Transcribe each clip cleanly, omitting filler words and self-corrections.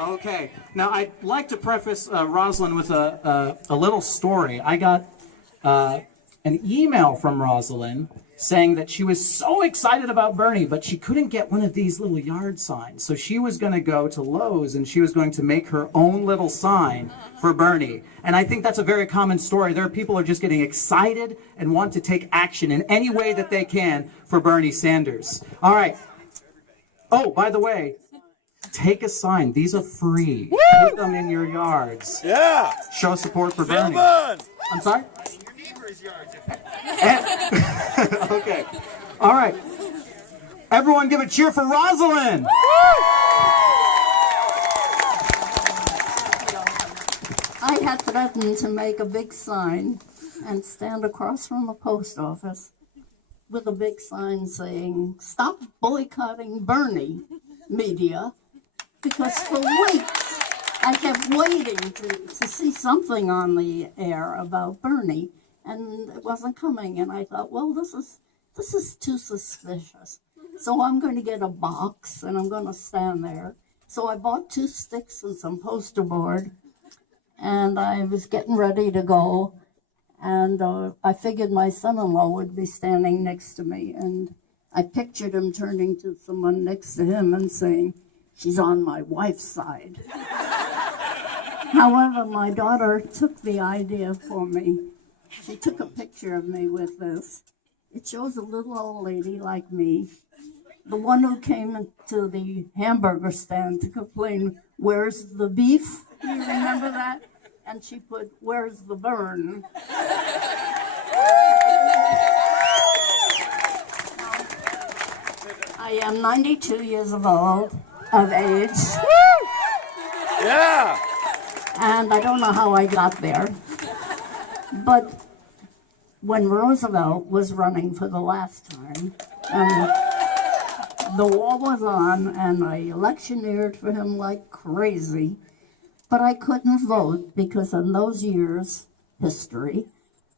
Okay. Now, I'd like to preface Rosalyn with a little story. I got an email from Rosalyn saying that she was so excited about Bernie, but she couldn't get one of these little yard signs. So she was going to go to Lowe's and she was going to make her own little sign for Bernie. And I think that's a very common story. There are people who are just getting excited and want to take action in any way that they can for Bernie Sanders. All right. Oh, by the way, take a sign. These are free. Woo! Put them in your yards. Yeah. Show support for Bernie. I'm sorry? Your neighbor's yards. Okay. All right. Everyone give a cheer for Rosalyn. I had threatened to make a big sign and stand across from the post office with a big sign saying, "Stop boycotting Bernie, media," because for weeks I kept waiting to see something on the air about Bernie, and it wasn't coming. And I thought, well, this is too suspicious. So I'm going to get a box and I'm going to stand there. So I bought 2 sticks and some poster board, and I was getting ready to go. And I figured my son-in-law would be standing next to me, and I pictured him turning to someone next to him and saying, "She's on my wife's side." However, my daughter took the idea for me. She took a picture of me with this. It shows a little old lady like me, the one who came to the hamburger stand to complain, "Where's the beef?" Do you remember that? And she put, "Where's the Bern?" I am 92 years of age. Yeah. And I don't know how I got there. But when Roosevelt was running for the last time, the war was on, and I electioneered for him like crazy. But I couldn't vote because in those years, history,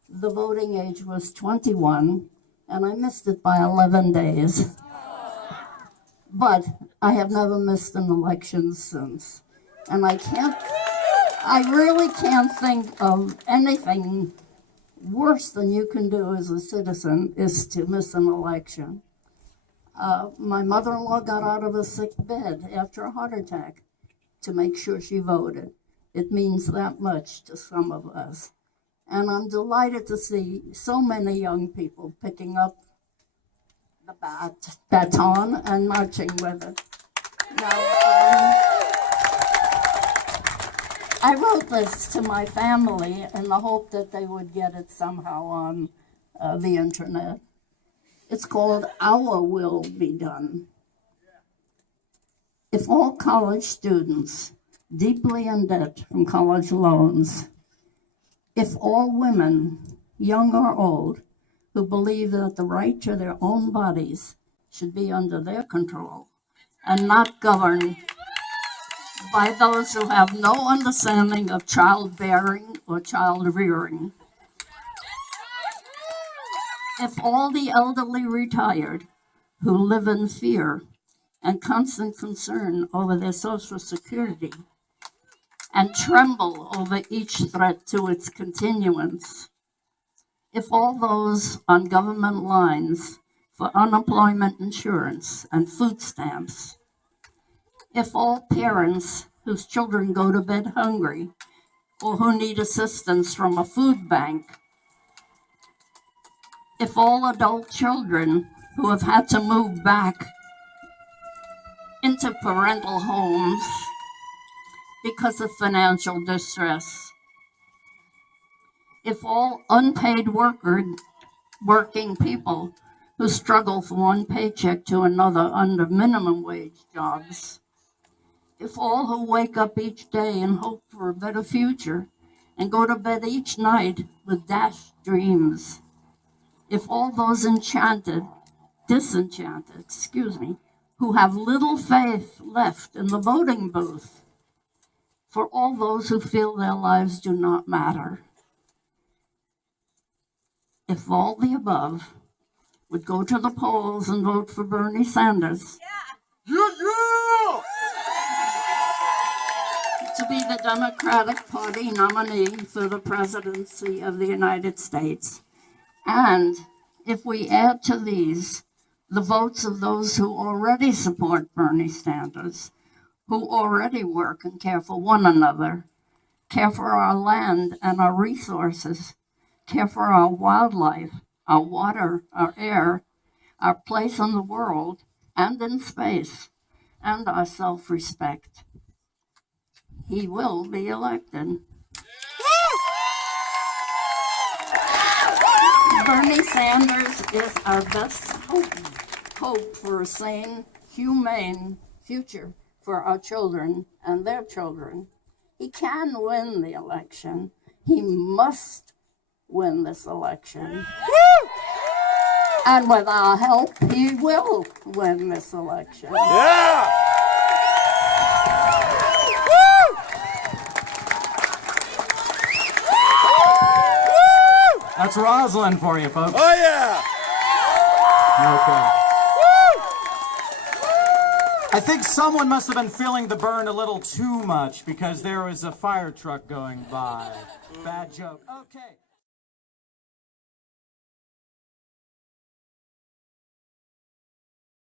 the voting age was 21, and I missed it by 11 days. But I have never missed an election since. And I really can't think of anything worse than you can do as a citizen is to miss an election. My mother-in-law got out of a sick bed after a heart attack to make sure she voted. It means that much to some of us. And I'm delighted to see so many young people picking up the baton and marching with it. Now, I wrote this to my family in the hope that they would get it somehow on the internet. It's called "Our Will Be Done." If all college students deeply in debt from college loans, if all women, young or old, who believe that the right to their own bodies should be under their control and not governed by those who have no understanding of childbearing or child rearing, if all the elderly retired who live in fear and constant concern over their Social Security and tremble over each threat to its continuance, if all those on government lines for unemployment insurance and food stamps, if all parents whose children go to bed hungry or who need assistance from a food bank, if all adult children who have had to move back into parental homes because of financial distress, if all unpaid working people who struggle from one paycheck to another under minimum wage jobs, if all who wake up each day and hope for a better future and go to bed each night with dashed dreams, if all those disenchanted, who have little faith left in the voting booth, for all those who feel their lives do not matter, if all the above would go to the polls and vote for Bernie Sanders, be the Democratic Party nominee for the presidency of the United States. And if we add to these the votes of those who already support Bernie Sanders, who already work and care for one another, care for our land and our resources, care for our wildlife, our water, our air, our place in the world and in space, and our self-respect, he will be elected. Bernie Sanders is our best hope for a sane, humane future for our children and their children. He can win the election. He must win this election. And with our help, he will win this election. Yeah! That's Rosalyn for you, folks. Oh, yeah! Okay. I think someone must have been feeling the burn a little too much because there was a fire truck going by. Bad joke. Okay.